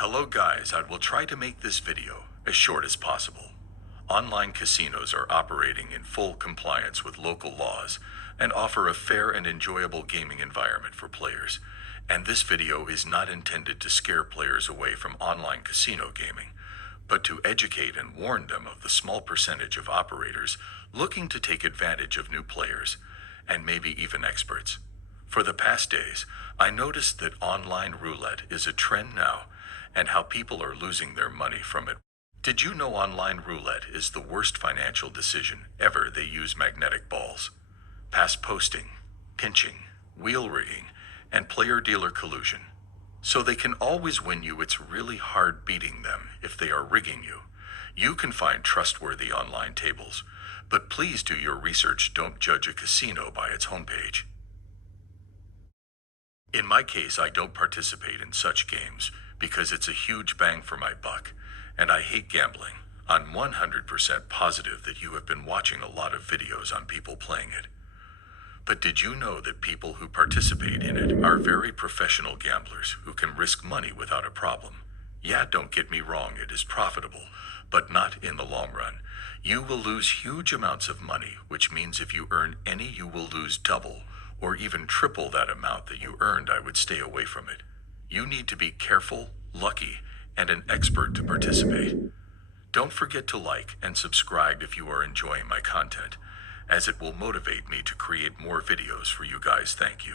Hello guys, I will try to make this video as short as possible. Online casinos are operating in full compliance with local laws and offer a fair and enjoyable gaming environment for players. And this video is not intended to scare players away from online casino gaming, but to educate and warn them of the small percentage of operators looking to take advantage of new players, and maybe even experts. For the past days, I noticed that online roulette is a trend now, and how people are losing their money from it. Did you know online roulette is the worst financial decision ever? They use magnetic balls, pass posting, pinching, wheel rigging, and player-dealer collusion. So they can always win you. It's really hard beating them if they are rigging you. You can find trustworthy online tables, but please do your research. Don't judge a casino by its homepage. In my case, I don't participate in such games because it's a huge bang for my buck, and I hate gambling. I'm 100% positive that you have been watching a lot of videos on people playing it. But did you know that people who participate in it are very professional gamblers who can risk money without a problem? Yeah, don't get me wrong, it is profitable, but not in the long run. You will lose huge amounts of money, which means if you earn any, you will lose double or even triple that amount that you earned. I would stay away from it. You need to be careful, lucky, and an expert to participate. Don't forget to like and subscribe if you are enjoying my content, as it will motivate me to create more videos for you guys. Thank you.